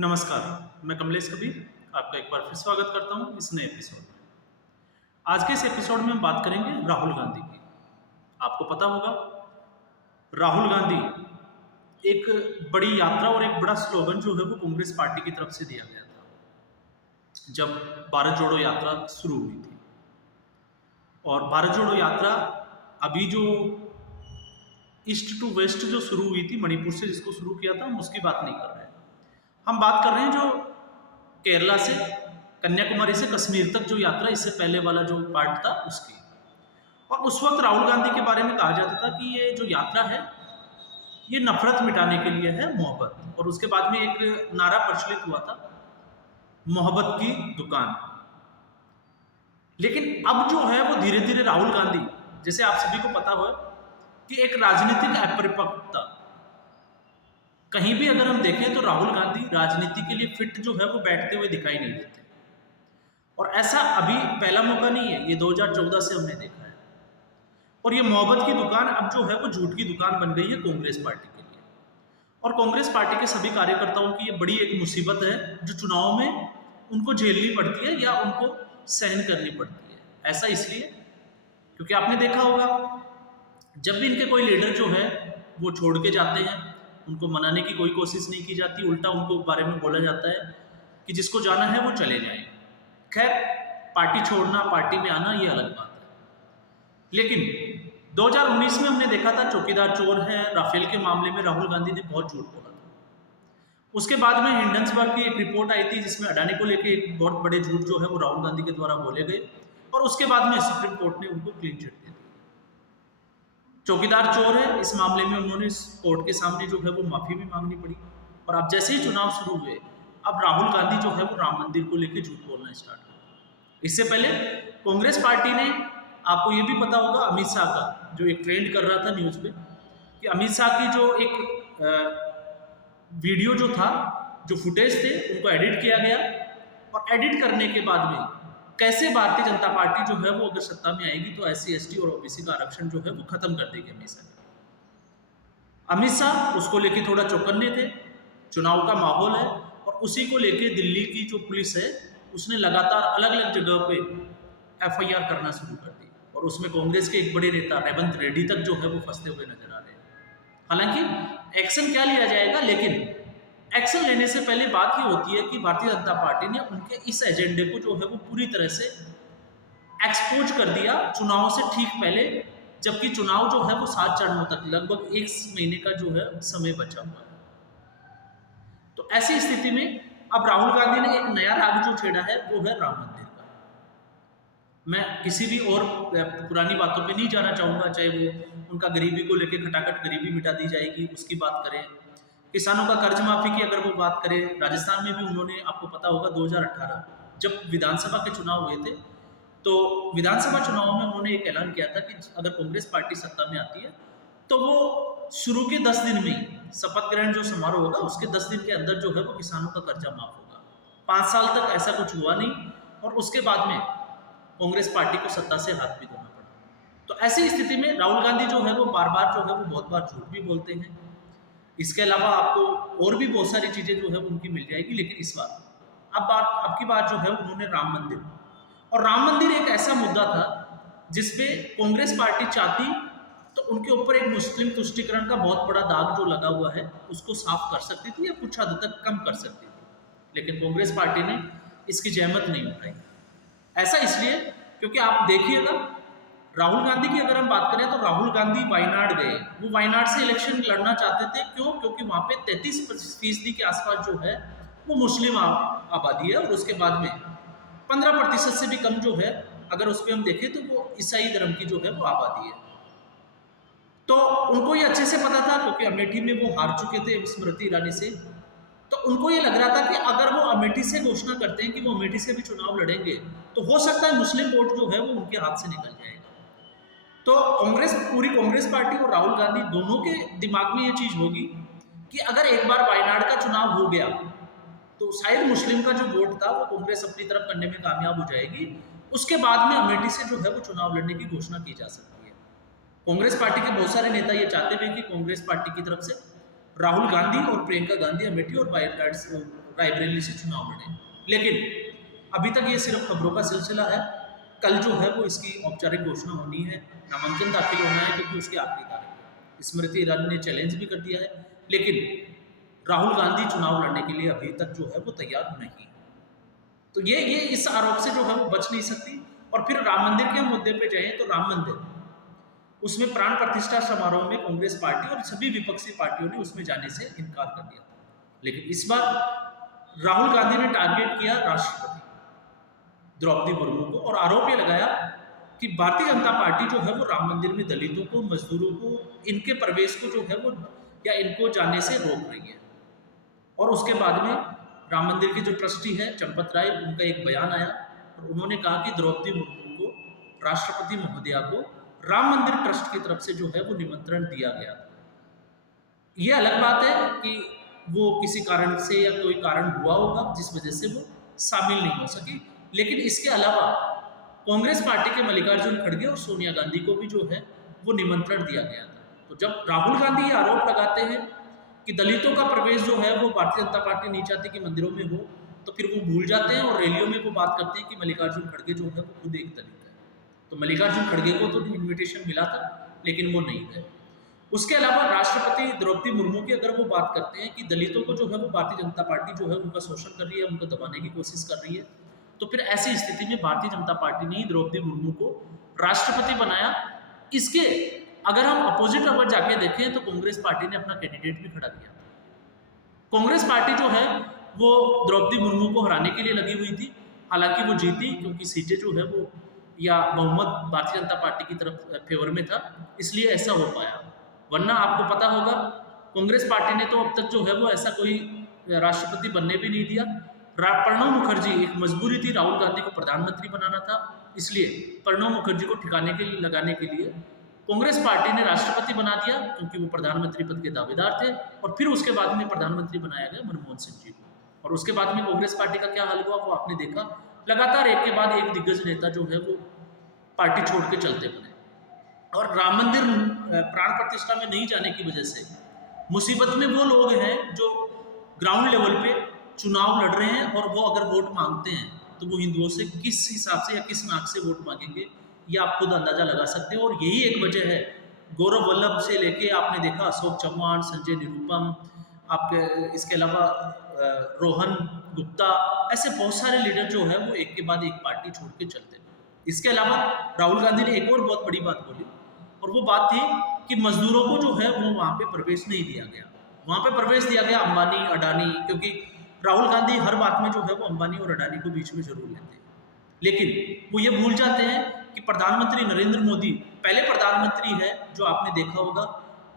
नमस्कार, मैं कमलेश कबीर आपका एक बार फिर स्वागत करता हूं इस नए एपिसोड में। आज के इस एपिसोड में हम बात करेंगे राहुल गांधी की। आपको पता होगा, राहुल गांधी एक बड़ी यात्रा और एक बड़ा स्लोगन जो है वो कांग्रेस पार्टी की तरफ से दिया गया था जब भारत जोड़ो यात्रा शुरू हुई थी। और भारत जोड़ो यात्रा अभी जो ईस्ट टू वेस्ट जो शुरू हुई थी, मणिपुर से जिसको शुरू किया था, हम उसकी बात नहीं कर रहे हैं। हम बात कर रहे हैं जो केरला से कन्याकुमारी से कश्मीर तक जो यात्रा, इससे पहले वाला जो पार्ट था उसकी। और उस वक्त राहुल गांधी के बारे में कहा जाता था कि ये जो यात्रा है ये नफरत मिटाने के लिए है, मोहब्बत। और उसके बाद में एक नारा प्रचलित हुआ था, मोहब्बत की दुकान। लेकिन अब जो है वो धीरे धीरे राहुल गांधी, जैसे आप सभी को पता हो कि एक राजनीतिक अपरिपक्वता, कहीं भी अगर हम देखें तो राहुल गांधी राजनीति के लिए फिट जो है वो बैठते हुए दिखाई नहीं देते। और ऐसा अभी पहला मौका नहीं है, ये 2014 से हमने देखा है। और ये मोहब्बत की दुकान अब जो है वो झूठ की दुकान बन गई है कांग्रेस पार्टी के लिए। और कांग्रेस पार्टी के सभी कार्यकर्ताओं की ये बड़ी एक मुसीबत है जो चुनाव में उनको झेलनी पड़ती है या उनको सहन करनी पड़ती है। ऐसा इसलिए क्योंकि आपने देखा होगा, जब भी इनके कोई लीडर जो है वो छोड़ के जाते हैं, उनको मनाने की कोई कोशिश नहीं की जाती, उल्टा उनको बारे में बोला जाता है कि जिसको जाना है वो चले जाए। खैर, पार्टी छोड़ना पार्टी में आना ये अलग बात है। लेकिन 2019 में हमने देखा था, चौकीदार चोर है, राफेल के मामले में राहुल गांधी ने बहुत झूठ बोला था। उसके बाद में हिंडनबर्ग की एक रिपोर्ट आई थी जिसमें अडानी को लेकर एक बहुत बड़े झूठ जो है वो राहुल गांधी के द्वारा बोले गए, और उसके बाद में सुप्रीम कोर्ट ने उनको क्लीन चिट दे दी। चौकीदार चोर है, इस मामले में उन्होंने कोर्ट के सामने जो है वो माफी भी मांगनी पड़ी। और अब जैसे ही चुनाव शुरू हुए, अब राहुल गांधी जो है वो राम मंदिर को लेकर झूठ बोलना स्टार्ट किया। इससे पहले कांग्रेस पार्टी ने, आपको ये भी पता होगा, अमित शाह का जो एक ट्रेंड कर रहा था न्यूज पे, कि अमित शाह की जो एक वीडियो जो था, जो फुटेज थे, उनको एडिट किया गया। और एडिट करने के बाद में कैसे भारतीय जनता पार्टी जो है वो अगर सत्ता में आएगी तो SC ST और OBC का आरक्षण जो है वो खत्म कर देगी हमेशा। अमित शाह उसको लेके थोड़ा चौकन्ने थे, चुनाव का माहौल है, और उसी को लेके दिल्ली की जो पुलिस है उसने लगातार अलग अलग जगह पे FIR करना शुरू कर दी। और उसमें कांग्रेस के एक बड़े नेता रेवंत रेड्डी तक जो है वो फंसते हुए नजर आ रहे हैं। हालांकि एक्शन क्या लिया जाएगा, लेकिन एक्शन लेने से पहले बात ये होती है कि भारतीय जनता पार्टी ने उनके इस एजेंडे को जो है वो पूरी तरह से एक्सपोज कर दिया चुनाव से ठीक पहले, जबकि चुनाव जो है वो 7 चरणों तक, लगभग 1 महीने का जो है समय बचा हुआ है। तो ऐसी स्थिति में अब राहुल गांधी ने एक नया राग जो छेड़ा है वो है राम मंदिर का। मैं किसी भी और पुरानी बातों पे नहीं जाना चाहूंगा, चाहे वो उनका गरीबी को लेकर खटाखट गरीबी मिटा दी जाएगी उसकी बात करें, किसानों का कर्ज माफी की अगर वो बात करें, राजस्थान में भी उन्होंने, आपको पता होगा 2018 जब विधानसभा के चुनाव हुए थे, तो विधानसभा चुनाव में उन्होंने एक ऐलान किया था कि अगर कांग्रेस पार्टी सत्ता में आती है तो वो शुरू के 10 दिन में ही, शपथ ग्रहण जो समारोह होगा उसके 10 दिन के अंदर जो है वो किसानों का कर्जा माफ होगा। 5 साल तक ऐसा कुछ हुआ नहीं, और उसके बाद में कांग्रेस पार्टी को सत्ता से हाथ भी धोना पड़ा। तो ऐसी स्थिति में राहुल गांधी जो है वो बार बार जो है वो बहुत बार झूठ भी बोलते हैं। इसके अलावा आपको और भी बहुत सारी चीजें जो है उनकी मिल जाएगी। लेकिन इस बार अब की बात जो है उन्होंने राम मंदिर, और राम मंदिर एक ऐसा मुद्दा था जिसपे कांग्रेस पार्टी चाहती तो उनके ऊपर एक मुस्लिम तुष्टीकरण का बहुत बड़ा दाग जो लगा हुआ है उसको साफ कर सकती थी या कुछ हद तक कम कर सकती थी। लेकिन कांग्रेस पार्टी ने इसकी जहमत नहीं उठाई। ऐसा इसलिए क्योंकि आप देखिएगा, राहुल गांधी की अगर हम बात करें तो राहुल गांधी वायनाड गए, वो वायनाड से इलेक्शन लड़ना चाहते थे। क्यों? क्योंकि वहां पे 33% के आसपास जो है वो मुस्लिम आबादी है, और उसके बाद में 15% से भी कम जो है, अगर उस पर हम देखें तो वो ईसाई धर्म की जो है वो आबादी है। तो उनको ये अच्छे से पता था, क्योंकि अमेठी में वो हार चुके थे स्मृति ईरानी से, तो उनको ये लग रहा था कि अगर वो अमेठी से घोषणा करते हैं कि वो अमेठी से भी चुनाव लड़ेंगे तो हो सकता है मुस्लिम वोट जो है वो उनके हाथ से निकल जाएगा। तो पूरी कांग्रेस पार्टी और राहुल गांधी दोनों के दिमाग में ये चीज होगी कि अगर एक बार वायनाड का चुनाव हो गया तो शायद मुस्लिम का जो वोट था वो कांग्रेस अपनी तरफ करने में कामयाब हो जाएगी। उसके बाद में अमेठी से जो है वो चुनाव लड़ने की घोषणा की जा सकती है। कांग्रेस पार्टी के बहुत सारे नेता ये चाहते थे कि कांग्रेस पार्टी की तरफ से राहुल गांधी और प्रियंका गांधी अमेठी और रायबरेली से चुनाव लड़े। लेकिन अभी तक ये सिर्फ खबरों का सिलसिला है। कल जो है वो इसकी औपचारिक घोषणा होनी है, नामांकन दाखिल होना है, क्योंकि उसकी आखिरी तारीख है। स्मृति ईरानी ने चैलेंज भी कर दिया है, लेकिन राहुल गांधी चुनाव लड़ने के लिए अभी तक जो है वो तैयार नहीं है। तो ये इस आरोप से जो है वो बच नहीं सकती। और फिर राम मंदिर के मुद्दे पे जाएं तो राम मंदिर, उसमें प्राण प्रतिष्ठा समारोह में कांग्रेस पार्टी और सभी विपक्षी पार्टियों ने उसमें जाने से इनकार कर दिया। लेकिन इस बार राहुल गांधी ने टारगेट किया राष्ट्रपति द्रौपदी मुर्मू को और आरोप ये लगाया कि भारतीय जनता पार्टी जो है वो राम मंदिर में दलितों को, मजदूरों को, इनके प्रवेश को जो है वो या इनको जाने से रोक रही है। और उसके बाद में राम मंदिर के जो ट्रस्टी है चंपत राय, उनका एक बयान आया और उन्होंने कहा कि द्रौपदी मुर्मू को, राष्ट्रपति महोदया को राम मंदिर ट्रस्ट की तरफ से जो है वो निमंत्रण दिया गया। ये अलग बात है कि वो किसी कारण से या कोई कारण हुआ होगा जिस वजह से वो शामिल नहीं हो सकी। लेकिन इसके अलावा कांग्रेस पार्टी के मल्लिकार्जुन खड़गे और सोनिया गांधी को भी जो है वो निमंत्रण दिया गया था। तो जब राहुल गांधी ये आरोप लगाते हैं कि दलितों का प्रवेश जो है वो भारतीय जनता पार्टी नहीं चाहती कि मंदिरों में हो, तो फिर वो भूल जाते हैं और रैलियों में वो बात करते हैं कि मल्लिकार्जुन खड़गे जो है वो खुद एक दलित है। तो मल्लिकार्जुन खड़गे को तो इन्विटेशन मिला था, लेकिन वो नहीं गए। उसके अलावा राष्ट्रपति द्रौपदी मुर्मू की अगर वो बात करते हैं कि दलितों को जो है वो भारतीय जनता पार्टी जो है उनका शोषण कर रही है, उनको दबाने की कोशिश कर रही है, तो फिर ऐसी स्थिति में भारतीय जनता पार्टी ने ही द्रौपदी मुर्मू को राष्ट्रपति बनाया। इसके अगर हम अपोजिट अगर जाके देखें तो कांग्रेस पार्टी ने अपना कैंडिडेट भी खड़ा किया। कांग्रेस पार्टी जो है वो द्रौपदी मुर्मू को हराने के लिए लगी हुई थी। हालांकि वो जीती क्योंकि सीटें जो है वो या बहुमत भारतीय जनता पार्टी की तरफ फेवर में था, इसलिए ऐसा हो पाया। वरना आपको पता होगा कांग्रेस पार्टी ने तो अब तक जो है वो ऐसा कोई राष्ट्रपति बनने भी नहीं दिया। प्रणब मुखर्जी, एक मजबूरी थी राहुल गांधी को प्रधानमंत्री बनाना था, इसलिए प्रणब मुखर्जी को ठिकाने के लिए लगाने के लिए कांग्रेस पार्टी ने राष्ट्रपति बना दिया, क्योंकि वो प्रधानमंत्री पद के दावेदार थे। और फिर उसके बाद में प्रधानमंत्री बनाया गया मनमोहन सिंह जी को। और उसके बाद में कांग्रेस पार्टी का क्या हाल हुआ वो आपने देखा। लगातार एक के बाद एक दिग्गज नेता जो है वो पार्टी छोड़ के चलते बने। और राम मंदिर प्राण प्रतिष्ठा में नहीं जाने की वजह से मुसीबत में वो लोग हैं जो ग्राउंड लेवल पे चुनाव लड़ रहे हैं, और वो अगर वोट मांगते हैं तो वो हिंदुओं से किस हिसाब से या किस नाक से वोट मांगेंगे, ये आप खुद अंदाजा लगा सकते हो। और यही एक वजह है, गौरव वल्लभ से लेके आपने देखा अशोक चव्हाण, संजय निरुपम, आपके इसके अलावा रोहन गुप्ता, ऐसे बहुत सारे लीडर जो है वो एक के बाद एक पार्टी छोड़ के चलते हैं। इसके अलावा राहुल गांधी ने एक और बहुत बड़ी बात बोली, और वो बात थी कि मजदूरों को जो है वो वहाँ पे प्रवेश नहीं दिया गया। वहाँ पे प्रवेश दिया गया अंबानी, अडानी, क्योंकि राहुल गांधी हर बात में जो है वो अंबानी और अडानी को बीच में जरूर लेते हैं। लेकिन वो ये भूल जाते हैं कि प्रधानमंत्री नरेंद्र मोदी पहले प्रधानमंत्री है जो आपने देखा होगा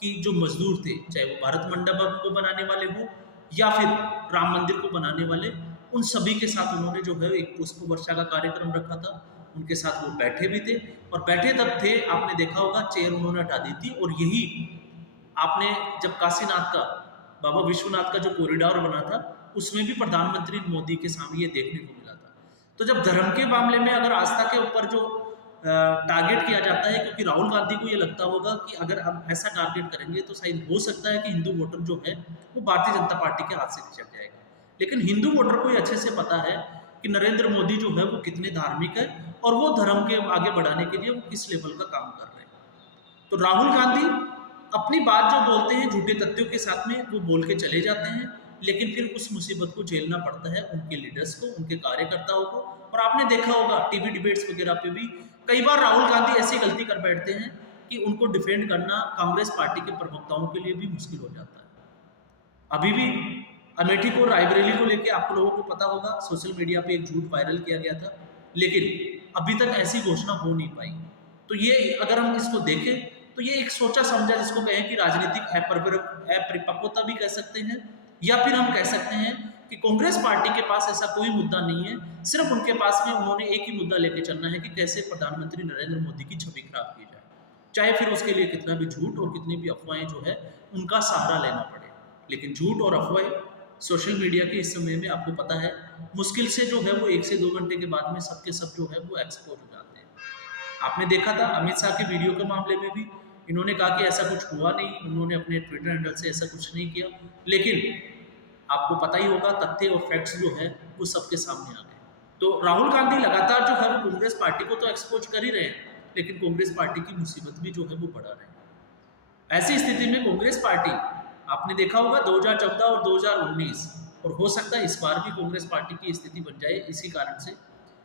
कि जो मजदूर थे, चाहे वो भारत मंडपम को बनाने वाले हो या फिर राम मंदिर को बनाने वाले, उन सभी के साथ उन्होंने जो है एक पुष्प वर्षा का कार्यक्रम रखा था। उनके साथ वो बैठे भी थे, और बैठे तब थे आपने देखा होगा चेयर उन्होंने हटा दी थी। और यही आपने जब काशीनाथ का, बाबा विश्वनाथ का जो कॉरिडोर बना था, उसमें भी प्रधानमंत्री मोदी के सामने ये देखने को मिला था। तो जब धर्म के मामले में अगर आस्था के ऊपर जो टारगेट किया जाता है, क्योंकि राहुल गांधी को ये लगता होगा कि अगर हम ऐसा टारगेट करेंगे तो शायद हो सकता है कि हिंदू वोटर जो है वो भारतीय जनता पार्टी के हाथ से खिसक जाएगा। लेकिन हिंदू वोटर को ये अच्छे से पता है कि नरेंद्र मोदी जो है वो कितने धार्मिक है और वो धर्म के आगे बढ़ाने के लिए वो किस लेवल का काम कर रहे हैं। तो राहुल गांधी अपनी बात जो बोलते हैं झूठे तथ्यों के साथ में वो बोल के चले जाते हैं, लेकिन फिर उस मुसीबत को झेलना पड़ता है उनके लीडर्स को, उनके कार्यकर्ताओं को। और आपने देखा होगा टीवी डिबेट्स वगैरह पे भी कई बार राहुल गांधी ऐसी गलती कर बैठते हैं कि उनको डिफेंड करना कांग्रेस पार्टी के प्रवक्ताओं के लिए भी मुश्किल हो जाता है। अभी भी अमेठी को, रायबरेली को लेके आप लोगों को पता होगा सोशल मीडिया पे एक झूठ वायरल किया गया था, लेकिन अभी तक ऐसी घोषणा हो नहीं पाई। तो ये अगर हम इसको देखें तो ये एक सोचा समझा, जिसको कहें कि राजनीतिक अपरिपक्वता भी कह सकते हैं, या फिर हम कह सकते हैं कि कांग्रेस पार्टी के पास ऐसा कोई मुद्दा नहीं है। सिर्फ उनके पास में उन्होंने एक ही मुद्दा लेके चलना है कि कैसे प्रधानमंत्री नरेंद्र मोदी की छवि खराब की जाए, चाहे फिर उसके लिए कितना भी झूठ और कितनी भी अफवाहें जो है उनका सहारा लेना पड़े। लेकिन झूठ और अफवाहें सोशल मीडिया के इस समय में आपको पता है मुश्किल से जो है वो 1 से 2 घंटे के बाद में सबके सब जो है वो एक्सपोज हो जाते हैं। आपने देखा था अमित शाह के वीडियो के मामले में भी इन्होंने कहा कि ऐसा कुछ हुआ नहीं, उन्होंने अपने ट्विटर हैंडल से ऐसा कुछ नहीं किया, लेकिन आपको पता ही होगा तथ्य और फैक्ट्स जो है वो सबके सामने आ गए। तो राहुल गांधी लगातार जो है वो कांग्रेस पार्टी को तो एक्सपोज कर ही रहे हैं, लेकिन कांग्रेस पार्टी की मुसीबत भी जो है वो बढ़ा रहे हैं। ऐसी स्थिति में कांग्रेस पार्टी, आपने देखा होगा 2014 और 2019, और हो सकता है इस बार भी कांग्रेस पार्टी की स्थिति बन जाए इसी कारण से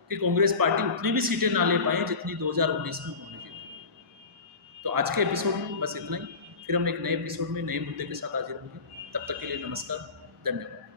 कि कांग्रेस पार्टी उतनी भी सीटें ना ले पाए जितनी 2019 में उन्होंने जीती। तो आज के एपिसोड में बस इतना ही, फिर हम एक नए एपिसोड में नए मुद्दे के साथ हाजिर होंगे। तब तक के लिए नमस्कार, धन्यवाद।